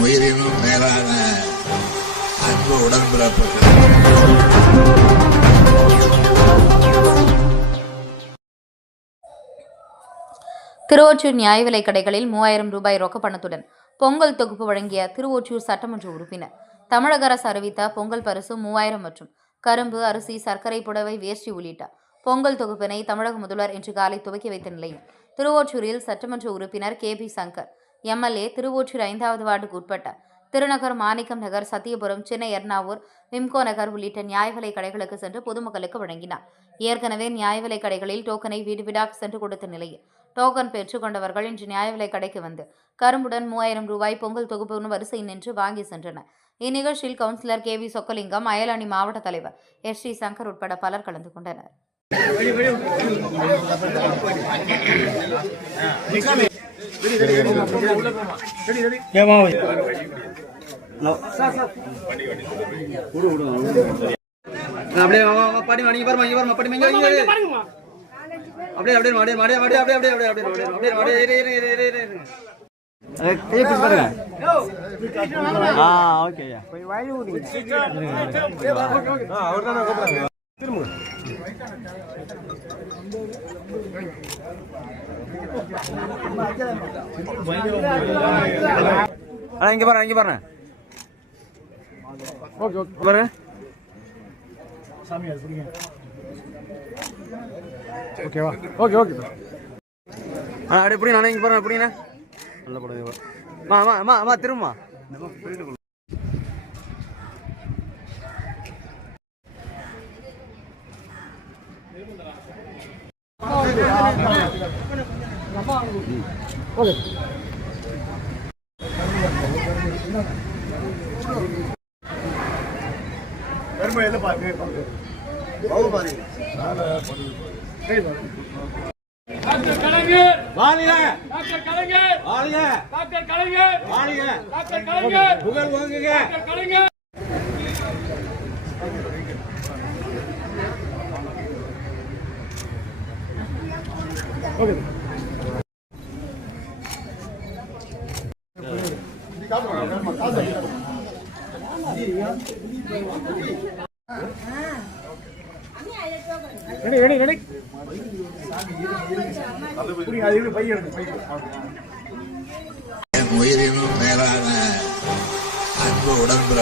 உயிரினும் மேலான அன்பு உடன்பிறப்புகள். திருவொற்றூர் நியாய விலைக் கடைகளில் மூவாயிரம் ரூபாய் ரொக்கப்பணத்துடன் பொங்கல் தொகுப்பு வழங்கிய திருவொற்றூர் சட்டமன்ற உறுப்பினர். தமிழக அரசு அறிவித்த பொங்கல் பரிசு மூவாயிரம் மற்றும் கரும்பு அரிசி சர்க்கரை புடவை வேஷ்டி உள்ளிட்ட பொங்கல் தொகுப்பினை தமிழக முதல்வர் இன்று காலை துவக்கி வைத்த நிலையில் திருவொற்றூரில் சட்டமன்ற உறுப்பினர் K P Shankar MLA Thiruvottiyur ஐந்தாவது வார்டுக்கு உட்பட்ட திருநகர் மாணிக்கம் நகர் சத்தியபுரம் சென்னை எர்ணாவூர் விம்கோ நகர் உள்ளிட்ட நியாய விலை கடைகளுக்கு சென்று பொதுமக்களுக்கு வழங்கினார். ஏற்கனவே நியாய விலை கடைகளில் டோக்கனை வீடு வீடாக சென்று கொடுத்த நிலையில் டோக்கன் பெற்றுக்கொண்டவர்கள் இன்று நியாய விலை கடைக்கு வந்து கரும்புடன் மூவாயிரம் ரூபாய் பொங்கல் தொகுப்புடன் வரிசை நின்று வாங்கி சென்றனர். இந்நிகழ்ச்சியில் கவுன்சிலர் கே. வி. சொக்கலிங்கம் அயலணி மாவட்ட தலைவர் எஸ். ஸ்ரீ சங்கர் உட்பட பலர் கலந்து கொண்டனர். ஏமா அப்படியே பாடி வாங்கி பாருமா திரும்ப அண்ணா இங்க பாருங்க இங்க பாருங்க ஓகே ஓகே பாருங்க ஓகேவா ஓகே ஓகே ஆ அப்படியே புரியும் நானே இங்கே பாருங்க புரியுண்ணே நல்ல படம் அம்மா அம்மா அம்மா அம்மா திரும்பமா ஓகே. டாக்டர் கலைஞர் வாலிய டாக்டர் கலைஞர் வாலிய டாக்டர் கலைஞர் வாலிய டாக்டர் கலைஞர் புகழ் வாங்குங்க doctor Kalaignar okay ready ready ready. உயிரினும் மேலான அன்பு உடம்புல